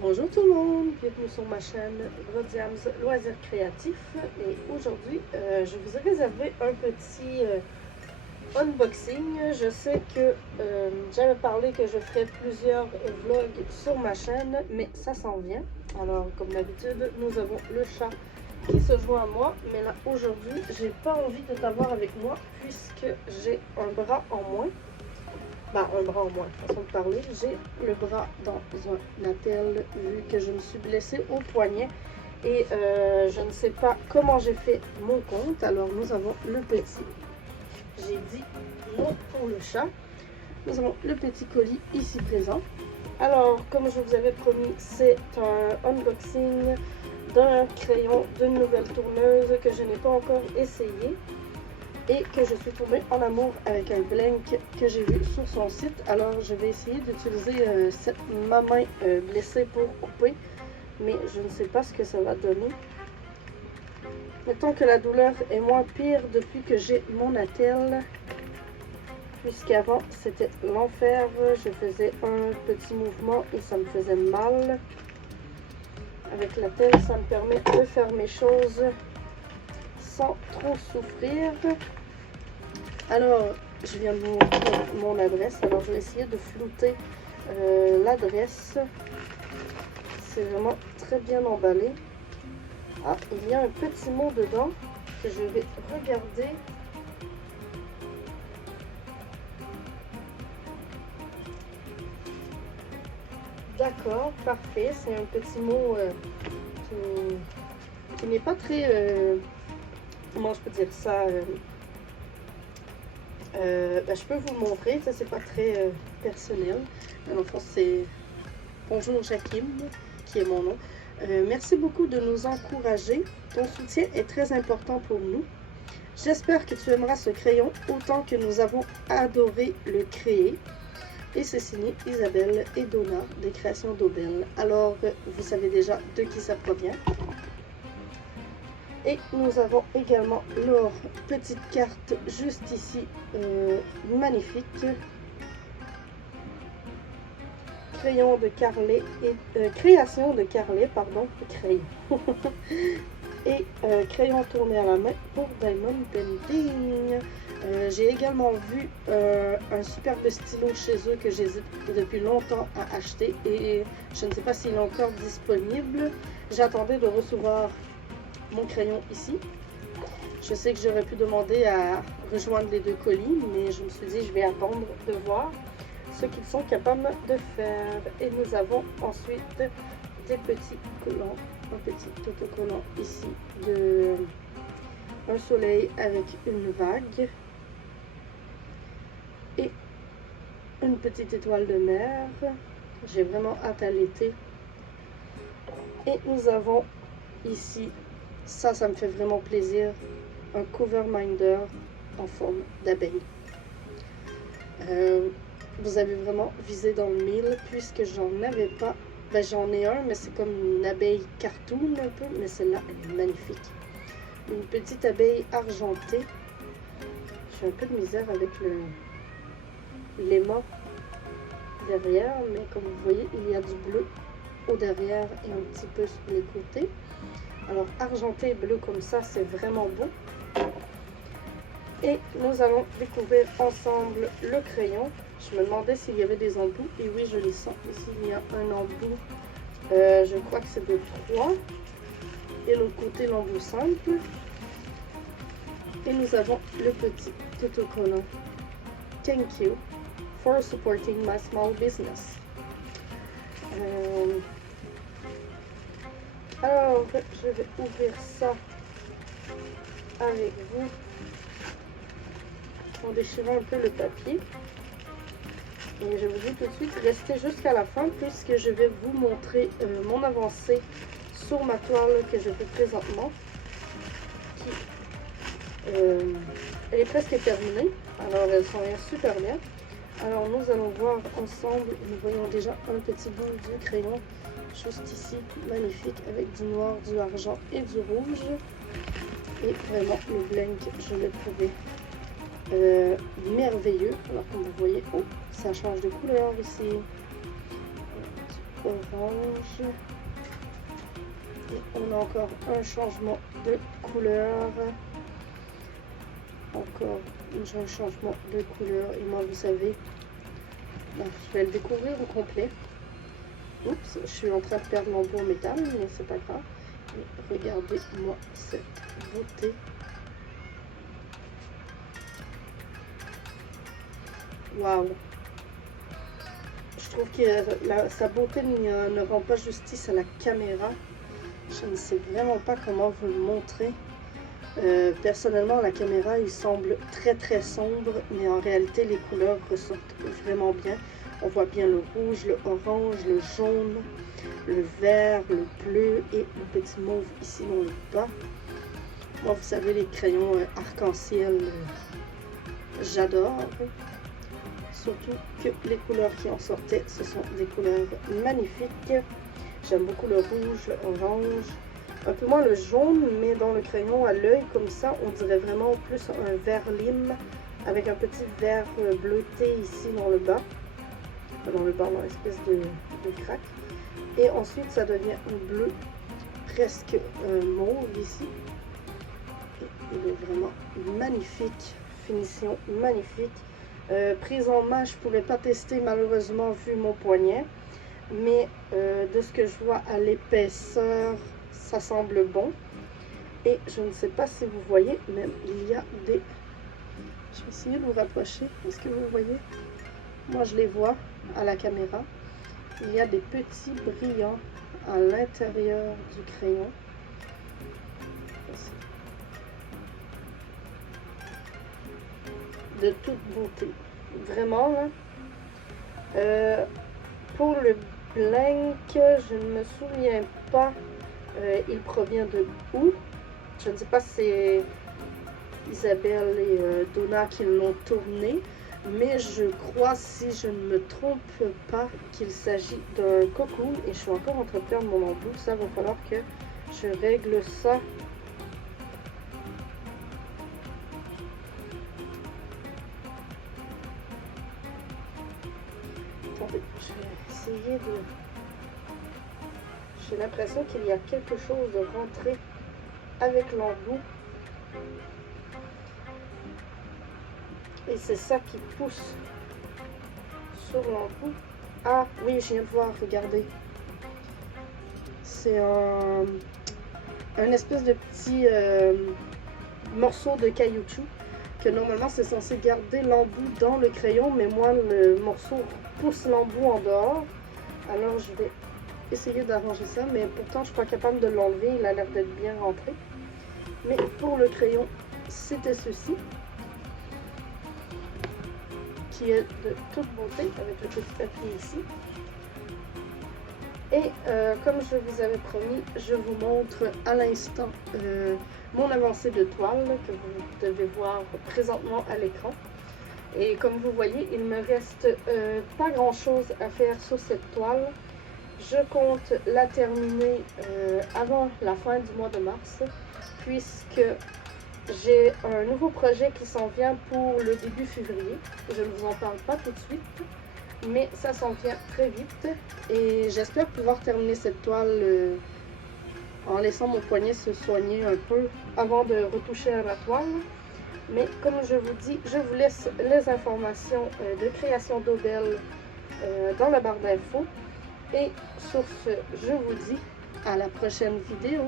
Bonjour tout le monde, bienvenue sur ma chaîne Rodiam's Loisirs Créatifs et aujourd'hui je vous ai réservé un petit unboxing. Je sais que j'avais parlé que je ferais plusieurs vlogs sur ma chaîne, mais ça s'en vient. Alors comme d'habitude, nous avons le chat qui se joint à moi, mais là aujourd'hui j'ai pas envie de t'avoir avec moi puisque j'ai un bras en moins. Un bras en moins, façon de parler. J'ai le bras dans un attel vu que je me suis blessée au poignet et je ne sais pas comment j'ai fait mon compte. Alors nous avons le petit, j'ai dit non pour le chat. Nous avons le petit colis ici présent. Alors comme je vous avais promis, c'est un unboxing d'un crayon, d'une nouvelle tourneuse que je n'ai pas encore essayé et que je suis tombée en amour avec un blank que j'ai vu sur son site. Alors je vais essayer d'utiliser ma main blessée pour couper, mais je ne sais pas ce que ça va donner. Mettons que la douleur est moins pire depuis que j'ai mon attel, puisqu'avant c'était l'enfer. Je faisais un petit mouvement et ça me faisait mal. Avec l'attel, ça me permet de faire mes choses sans trop souffrir. Alors, je viens de vous montrer mon adresse. Alors, je vais essayer de flouter l'adresse. C'est vraiment très bien emballé. Ah, il y a un petit mot dedans que je vais regarder. D'accord, parfait. C'est un petit mot qui n'est pas très... comment je peux dire ça je peux vous le montrer, ça c'est pas très personnel. Mais en fait, c'est bonjour Jakim, qui est mon nom. Merci beaucoup de nous encourager. Ton soutien est très important pour nous. J'espère que tu aimeras ce crayon autant que nous avons adoré le créer. Et c'est signé Isabelle et Donna des créations d'Aubel. Alors, vous savez déjà de qui ça provient. Et nous avons également leur petite carte juste ici, magnifique. Crayon de Carlet et création de Carlet, pardon, crayon. Et crayon tourné à la main pour Diamond Painting. J'ai également vu un superbe stylo chez eux que j'hésite depuis longtemps à acheter et je ne sais pas s'il est encore disponible. J'attendais de recevoir mon crayon ici. Je sais que j'aurais pu demander à rejoindre les deux colis, mais je me suis dit je vais attendre de voir ce qu'ils sont capables de faire. Et nous avons ensuite des petits collants, un petit autocollant ici de un soleil avec une vague et une petite étoile de mer. J'ai vraiment hâte à l'été. Et nous avons ici, ça me fait vraiment plaisir, un cover minder en forme d'abeille. Vous avez vraiment visé dans le mille puisque j'en avais pas. J'en ai un, mais c'est comme une abeille cartoon un peu, mais celle-là, elle est magnifique. Une petite abeille argentée. J'ai un peu de misère avec l'aimant derrière, mais comme vous voyez, il y a du bleu au derrière et un petit peu sur les côtés. Alors argenté et bleu comme ça, c'est vraiment beau. Et nous allons découvrir ensemble le crayon. Je me demandais s'il y avait des embouts. Et oui, je les sens. Ici, il y a un embout. Je crois que c'est de 3. Et l'autre côté, l'embout simple. Et nous avons le petit autocollant. Thank you for supporting my small business. Alors, je vais ouvrir ça avec vous en déchirant un peu le papier. Et je vous dis tout de suite, restez jusqu'à la fin puisque je vais vous montrer mon avancée sur ma toile que je fais présentement. Elle est presque terminée, alors elle s'en vient super bien. Alors nous allons voir ensemble, nous voyons déjà un petit bout du crayon juste ici, magnifique, avec du noir, du argent et du rouge. Et vraiment le blank, je l'ai trouvé merveilleux. Alors comme vous voyez, oh, ça change de couleur ici. orange. Et on a encore un changement de couleur. Encore un changement de couleur. Et moi, vous savez, je vais le découvrir au complet. Oups, je suis en train de perdre l'embout en métal, mais c'est pas grave. Et regardez-moi cette beauté. Waouh! Je trouve que sa beauté ne rend pas justice à la caméra. Je ne sais vraiment pas comment vous le montrer. Personnellement, la caméra, il semble très très sombre, mais en réalité, les couleurs ressortent vraiment bien. On voit bien le rouge, le orange, le jaune, le vert, le bleu et le petit mauve ici dans le bas. Bon, vous savez, les crayons arc-en-ciel, j'adore. Surtout que les couleurs qui en sortaient, ce sont des couleurs magnifiques. J'aime beaucoup le rouge, le orange, un peu moins le jaune, mais dans le crayon à l'œil, comme ça, on dirait vraiment plus un vert lime avec un petit vert bleuté ici dans le bas. Dans l'espèce de craque. Et ensuite, ça devient un bleu presque mauve ici. Et il est vraiment magnifique. Finition magnifique. Prise en main, je ne pouvais pas tester malheureusement vu mon poignet. Mais de ce que je vois à l'épaisseur, ça semble bon. Et je ne sais pas si vous voyez, mais il y a des... Je vais essayer de vous rapprocher. Est-ce que vous voyez? Moi, je les vois à la caméra. Il y a des petits brillants à l'intérieur du crayon. De toute beauté. Vraiment, là. Pour le blank, je ne me souviens pas. Il provient de où? Je ne sais pas si c'est Isabelle et Donna qui l'ont tourné. Mais je crois, si je ne me trompe pas, qu'il s'agit d'un cocoon. Et je suis encore en train de perdre mon embout. Ça va falloir que je règle ça. Attendez, je vais essayer de... J'ai l'impression qu'il y a quelque chose de rentré avec l'embout. Et c'est ça qui pousse sur l'embout. Ah oui, je viens de voir, regardez. C'est un espèce de petit morceau de caoutchouc que normalement c'est censé garder l'embout dans le crayon, mais moi le morceau pousse l'embout en dehors. Alors je vais essayer d'arranger ça, mais pourtant je suis pas capable de l'enlever, il a l'air d'être bien rentré. Mais pour le crayon, c'était ceci, qui est de toute beauté, avec le petit papier ici. Et comme je vous avais promis, je vous montre à l'instant mon avancée de toile que vous devez voir présentement à l'écran. Et comme vous voyez, il me reste pas grand chose à faire sur cette toile. Je compte la terminer avant la fin du mois de mars, puisque j'ai un nouveau projet qui s'en vient pour le début février. Je ne vous en parle pas tout de suite, mais ça s'en vient très vite. Et j'espère pouvoir terminer cette toile en laissant mon poignet se soigner un peu avant de retoucher à la toile. Mais comme je vous dis, je vous laisse les informations de création d'Odell dans la barre d'infos. Et sur ce, je vous dis à la prochaine vidéo.